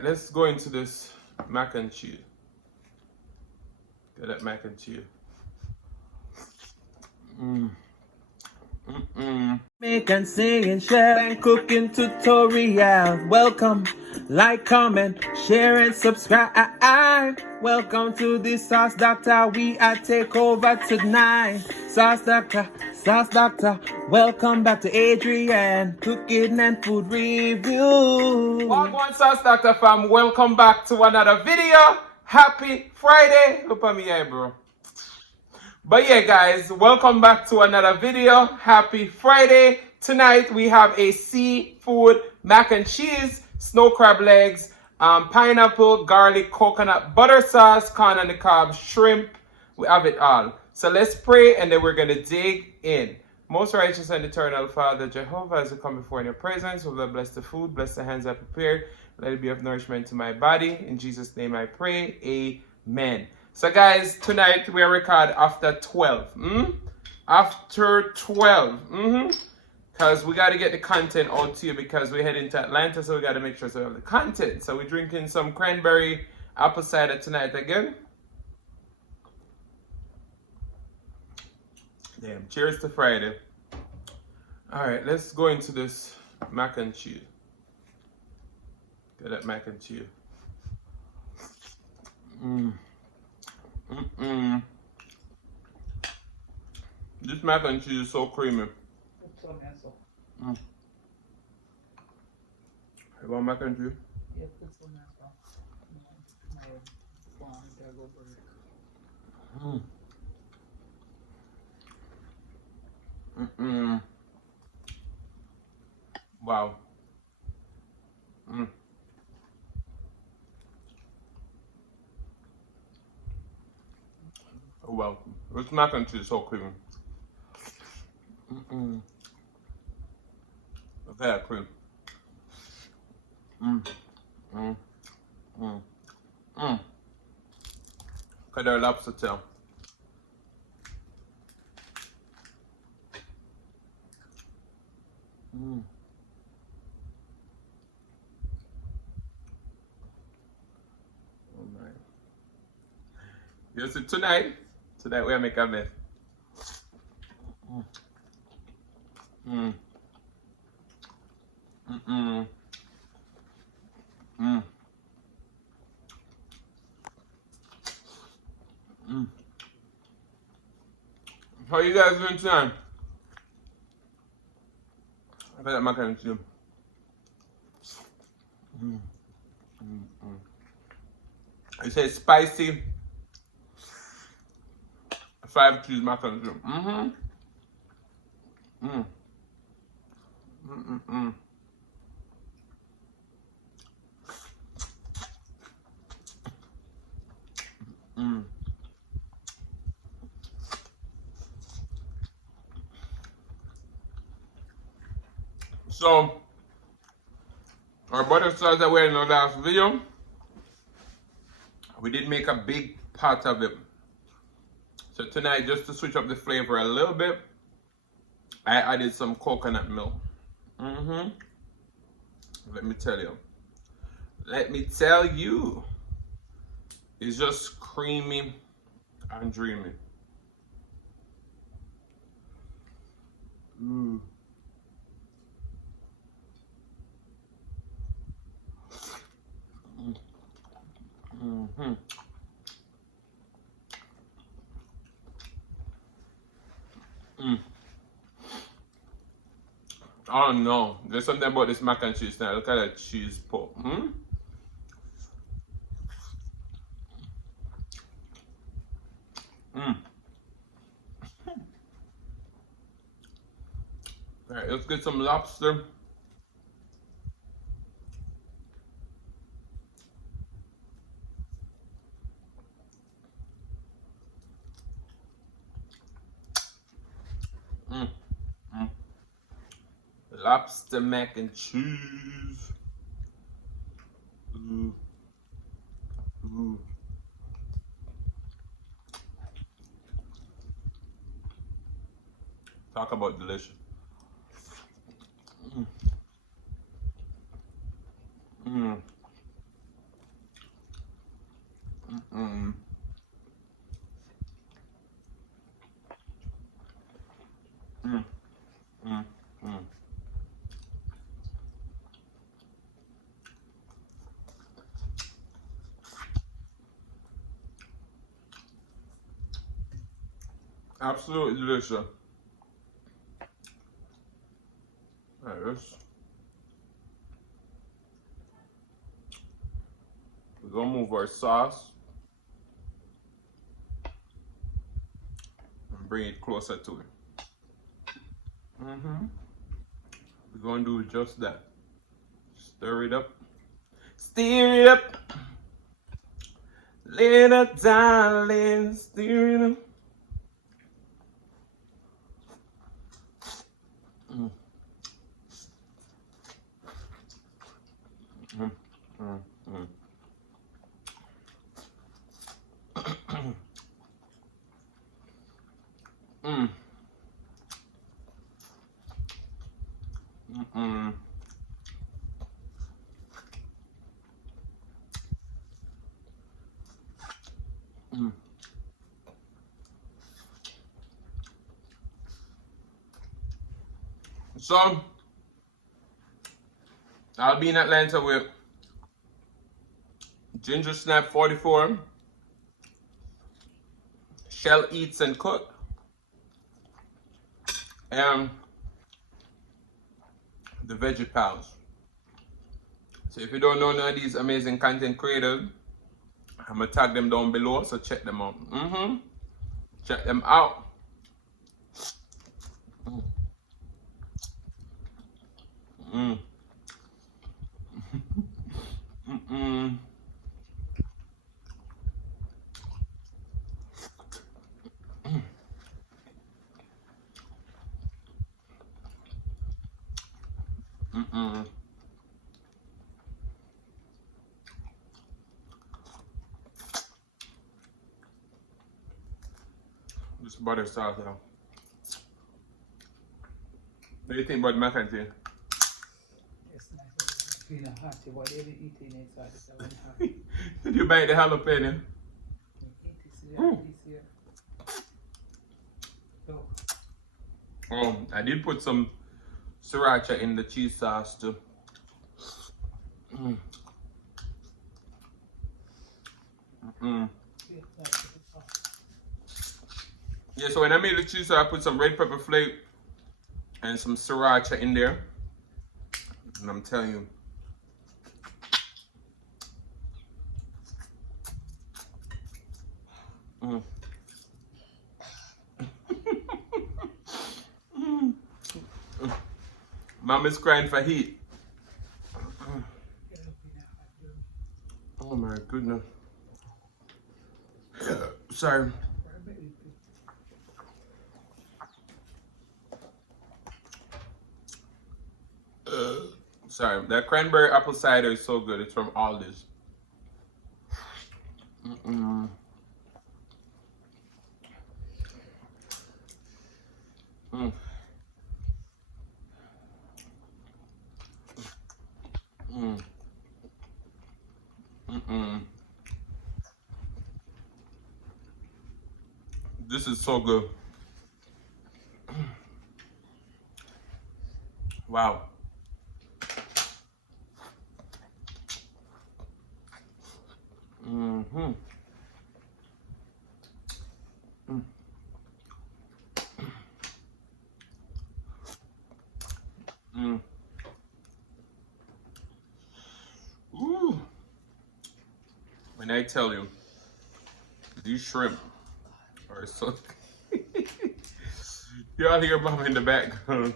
Alright, let's go into this mac and cheese. Get that mac and cheese. Make and sing and share and cooking tutorial. Welcome, like, comment, share and subscribe. Welcome to the Sauce Doctor. We are take over tonight. Sauce Doctor. Welcome back to Adrian, cooking and food review. Welcome, Sauce Doctor fam. Welcome back to another video. Happy Friday. Look at me, bro. But yeah, guys, welcome back to another video. Happy Friday. Tonight we have a seafood mac and cheese, snow crab legs, pineapple, garlic, coconut, butter sauce, corn on the cob, shrimp. We have it all. So let's pray and then we're going to dig in. Most righteous and eternal Father, Jehovah, as we come before in your presence, will bless the food, bless the hands I prepared. Let it be of nourishment to my body. In Jesus' name I pray. Amen. So guys, tonight we are recording after 12. After 12. Because we got to get the content out to you because we're heading to Atlanta, so we got to make sure we have the content. So we're drinking some cranberry apple cider tonight again. Damn, cheers to Friday. Alright, let's go into this mac and cheese. Get that mac and cheese. This mac and cheese is so creamy. It's so nasty. You want mac and cheese? Yep, it's so nasty. My phone, gotta go for it. Wow. Oh wow. This mac and cheese is so creamy. Look at that cream. Look at their lobster tail. Oh my. You see, tonight we are making a mess. How you guys doing tonight? I got that mac and cheese. It says spicy 5 cheese mac and cheese. So, our butter sauce that we had in our last video, we did make a big pot of it. So tonight, just to switch up the flavor a little bit, I added some coconut milk. Let me tell you. It's just creamy and dreamy. Oh no, there's something about this mac and cheese now. Look at that cheese pop. Alright, let's get some lobster. Lobster mac and cheese. Talk about delicious. Absolutely delicious. Alright, we're gonna move our sauce and bring it closer to it. We're gonna do just that. Stir it up. Stir it up. Little darling, stir it up. So, I'll be in Atlanta with Ginger Snap 44, Shell Eats and Cook, and the Veggie Pals. So if you don't know none of these amazing content creators, I'm gonna tag them down below, so check them out. Check them out. This butter sauce now. What do you think about mac and cheese? It's nice. Feeling hot. Whatever you eating inside is very hot. Did you bite the jalapeno? Oh, I did put some sriracha in the cheese sauce too. Yeah, so when I made the cheese sauce, I put some red pepper flake and some sriracha in there. And I'm telling you, Mama's crying for heat. Oh my goodness. Sorry. Sorry, that cranberry apple cider is so good. It's from Aldi's. This is so good. Wow. Ooh. When I tell you, these shrimp are so y'all hear mama in the background.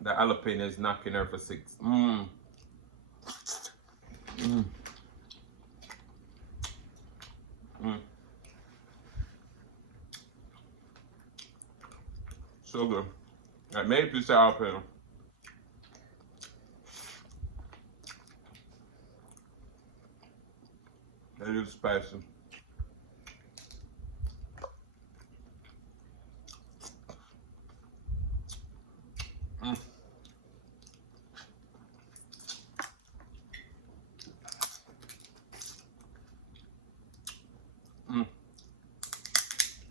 The jalapeno is knocking her for 6. So good. I made this jalapeno. That is spicy.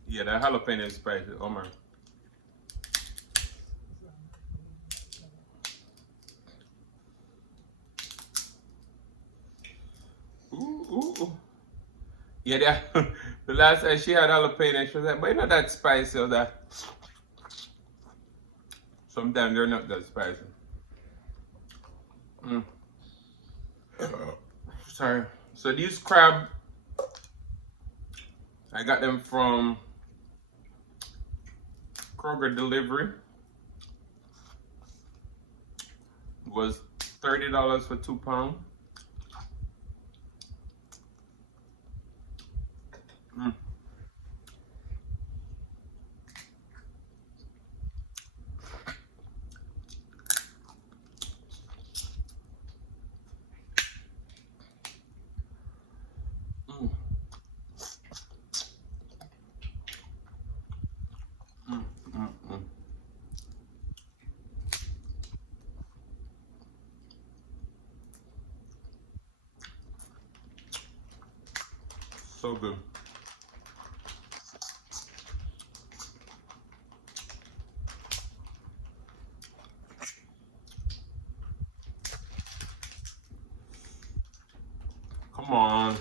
Yeah, that jalapeno is spicy. Oh my. Yeah, the last time she had jalapeno, she was like, but you're not that spicy or that. Sometimes they're not that spicy. Mm. Sorry. So these crab, I got them from Kroger delivery. It was $30 for 2 pounds. Mm. Mm. Mm. Mm. Mm. So good. Come on.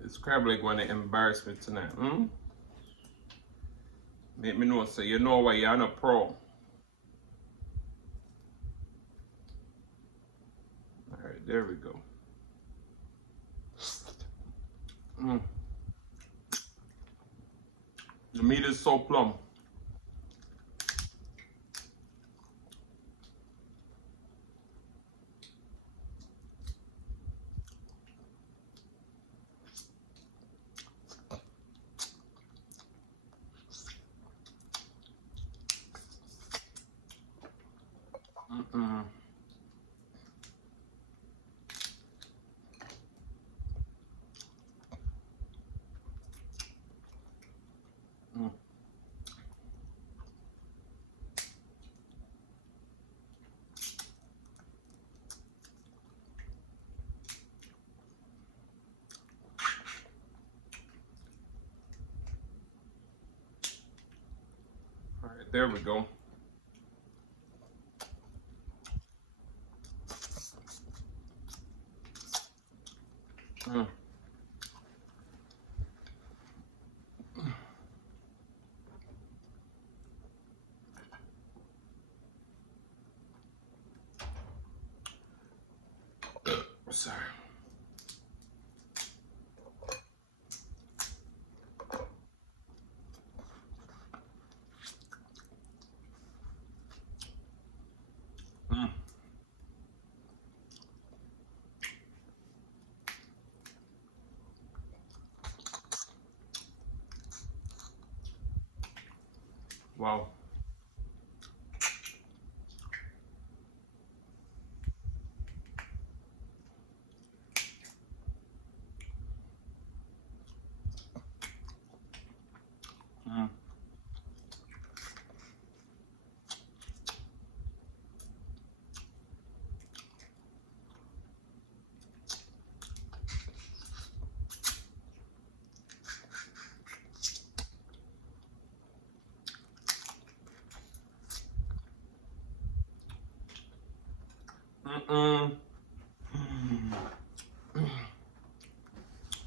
This crab leg wanna embarrass me tonight. Hmm? Make me know so you know why you're not a pro. Alright, there we go. Mm. The meat is so plump. Mm-mm. Mm. Alright, there we go. Mm. Sorry. Mm. Wow. Mm. Mm-mm.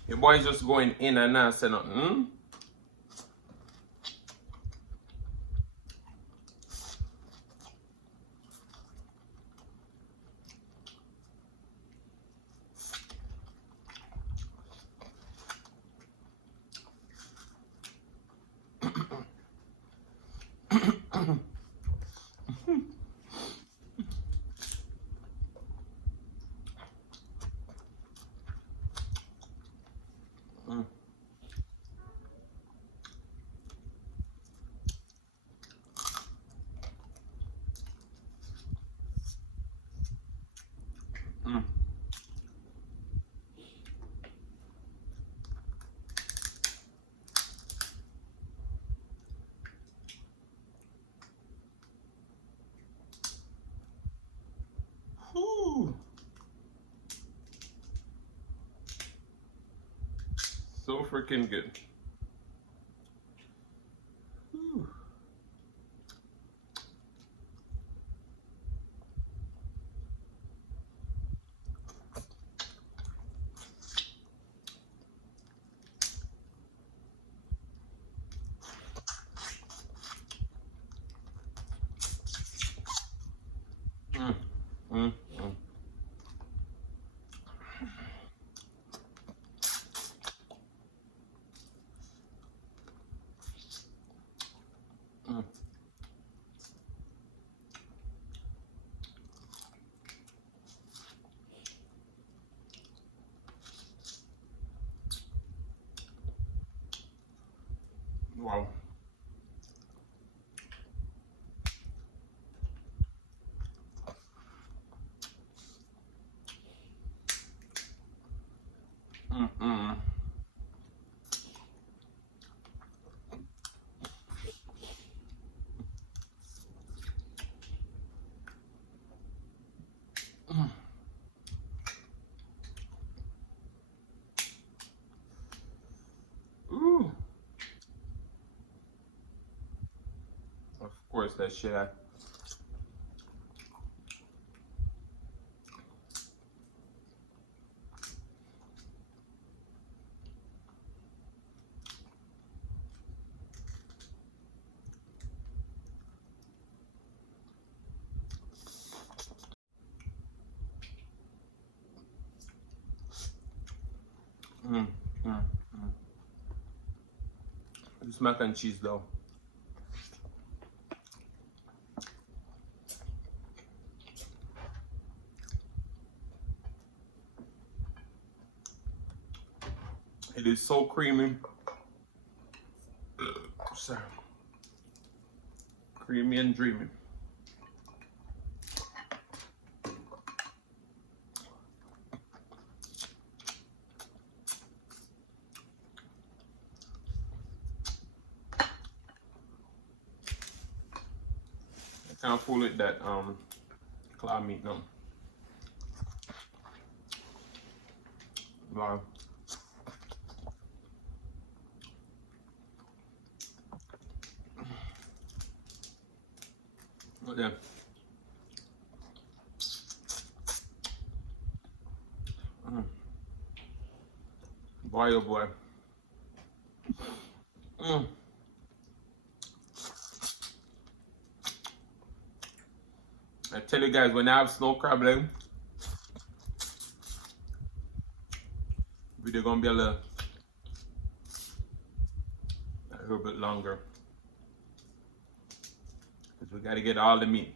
Your boy's just going in and not saying nothing. Hmm? Mm. Mm. Whew. So freaking good. Whew. Mm. Wow. Mm-mm. Ooh. Of course, that shit. Mm, mm, mm. This mac and cheese though. It is so creamy. Sorry. Creamy and dreamy. I can't fool with that claw meat now. Wow. Look there. Boy, oh boy. I tell you guys, when I have snow crab leg, video gonna be a little bit longer. Because we gotta get all the meat.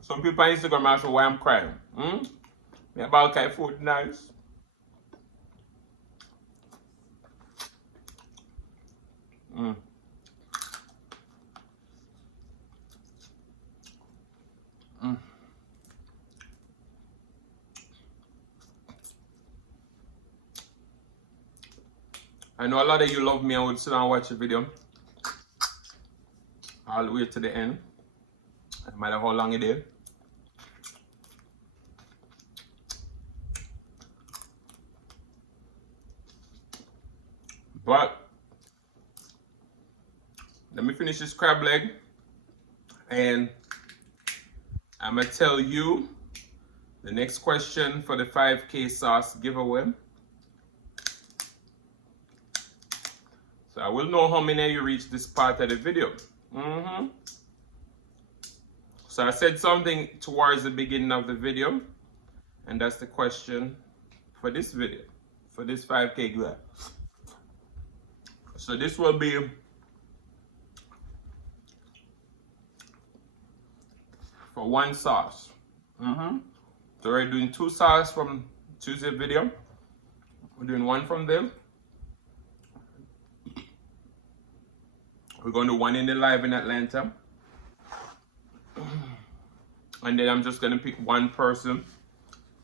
Some people on Instagram ask me why I'm crying. Me about kind food nice. I know a lot of you love me and would sit down and watch the video all the way to the end, no matter how long it is. But let me finish this crab leg and I'm gonna tell you the next question for the 5K sauce giveaway. So I will know how many of you reached this part of the video. So I said something towards the beginning of the video, and that's the question for this video, for this 5K grab. So this will be for one sauce. So we're doing 2 sauce from Tuesday video. We're doing 1 from them. We're going to do 1 in the live in Atlanta. And then I'm just going to pick 1 person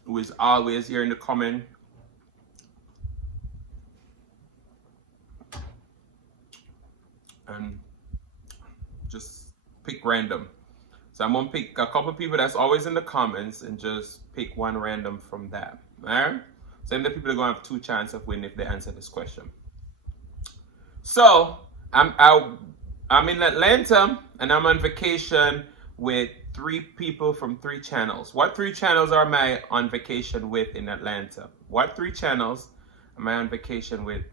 who is always here in the comment. And just pick random. So I'm going to pick a couple people that's always in the comments and just pick 1 random from that. Alright? So then the people are going to have 2 chances of winning if they answer this question. So I'm in Atlanta and I'm on vacation with 3 people from 3 channels. What 3 channels am I on vacation with in Atlanta? What 3 channels am I on vacation with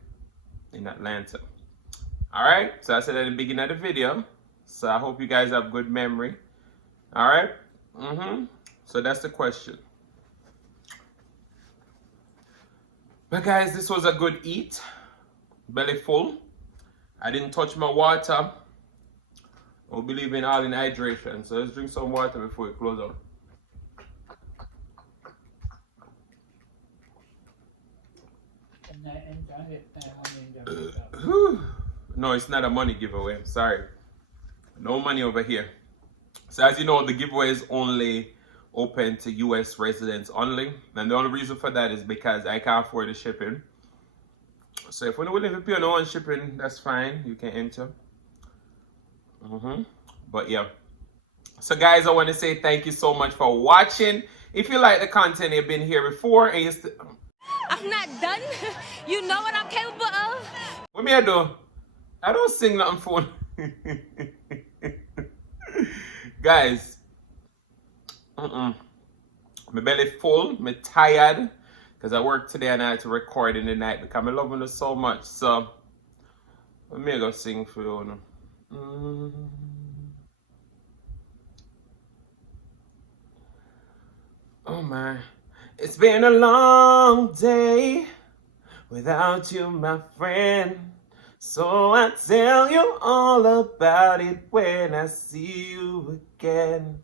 in Atlanta? Alright, so I said at the beginning of the video. So I hope you guys have good memory. Alright? So that's the question. But guys, this was a good eat. Belly full. I didn't touch my water. We believe in all in hydration. So let's drink some water before we close out. No, it's not a money giveaway. I'm sorry. No money over here. So as you know, the giveaway is only open to US residents only. And the only reason for that is because I can't afford the shipping. So if you're willing to pay no one shipping, that's fine. You can enter. But yeah. So guys, I want to say thank you so much for watching. If you like the content, you've been here before and you still... I'm not done. You know what I'm capable of. What me I do? I don't sing nothing for guys. My belly full, me tired. Because I worked today and I had to record in the night because I love it so much. So let me go sing for you. Oh my. It's been a long day without you, my friend. So I tell you all about it when I see you again.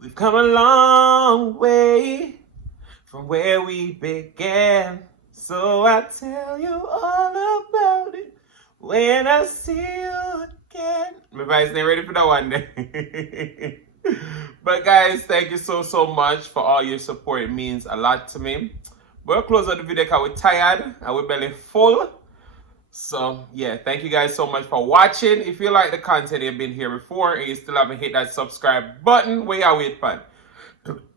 We've come a long way from where we began. So I tell you all about it when I see you again. My voice ain't ready for that one day. But guys, thank you so much for all your support. It means a lot to me. We'll close out the video because we're tired and we're belly full. So yeah, thank you guys so much for watching. If you like the content, you've been here before and you still haven't hit that subscribe button, where you wait for?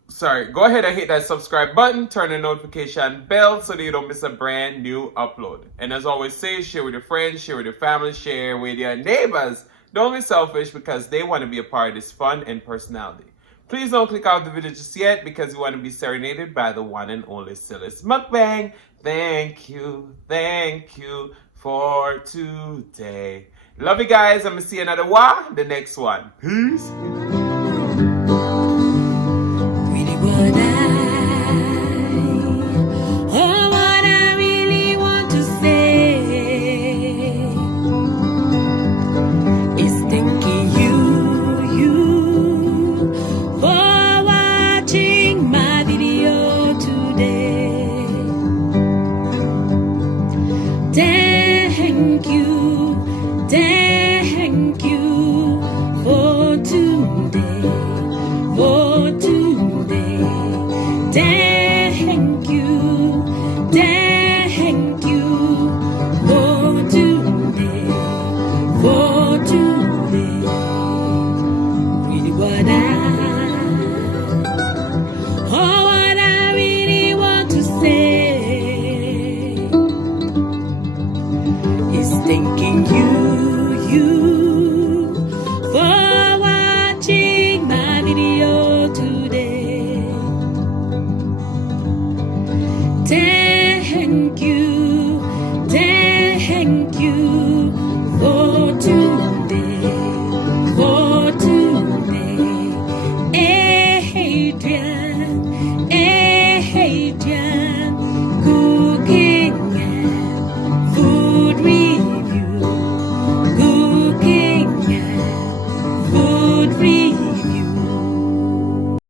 Sorry, go ahead and hit that subscribe button, turn the notification bell so that you don't miss a brand new upload. And as always say, share with your friends, share with your family, share with your neighbors. Don't be selfish because they want to be a part of this fun and personality. Please don't click out the video just yet because you want to be serenaded by the one and only Sillis Mukbang. Thank you for today. Love you guys. I'm going to see you another one, the next one. Peace. Thanking you for watching my video today.